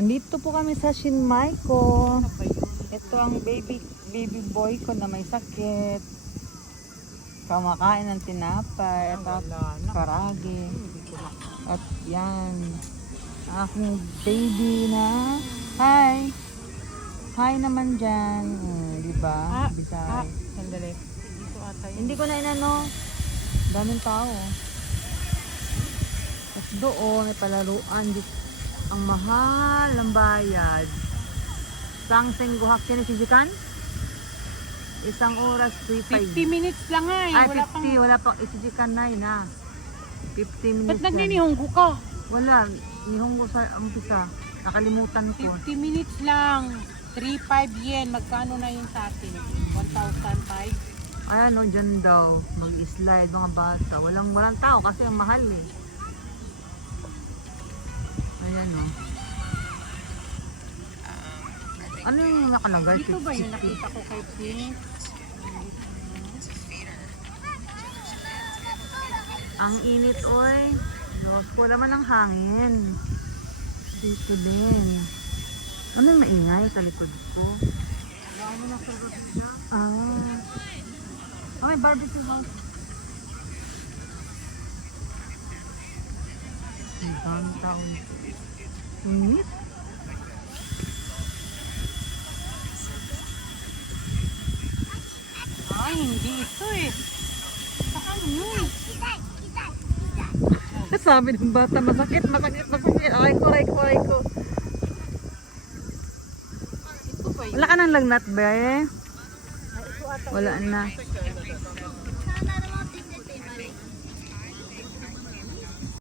Andito po kami sa Shinmaiko. Ito ang baby boy ko na may sakit. Kumakain ng tinapay at karage. At yan. Aking baby na. Hi! Hi naman dyan. Diba? Bisay. Sandali. Dito ata yun. Hindi ko na inano. Daming tao. At doon may palaruan. Ang mahal ng bayad. Sang sengguhak kinisijikan? Isang oras, 3.5. 50 minutes lang nga eh. Ay, Wala 50. pang... Wala pang isijikan na. 50 minutes Ba't nagninihonggo ka? Wala. Nihongo sa umpisa. Nakalimutan ko. 50 minutes lang. 3.5 yen. Magkano na yun sa atin? 1,005? Ayan o, dyan daw. Mag-slide mga bata. Walang tao kasi ang mahal eh. Ayan o. Ano yung nakalagay? Dito ba yung nakita ko kay Pink? Ang init oy. Los ko naman ang hangin. Dito din. Ano yung maingay sa likod ko? Wala mo na sa siya. May barbecue house. Ang daming tao. Init. Ay, hindi ito eh. Saan yun? Sabi ng bata, masakit. Ay ko. Ito ba yun? Wala ka ng lagnat ba eh? Ito ata Wala yun. na.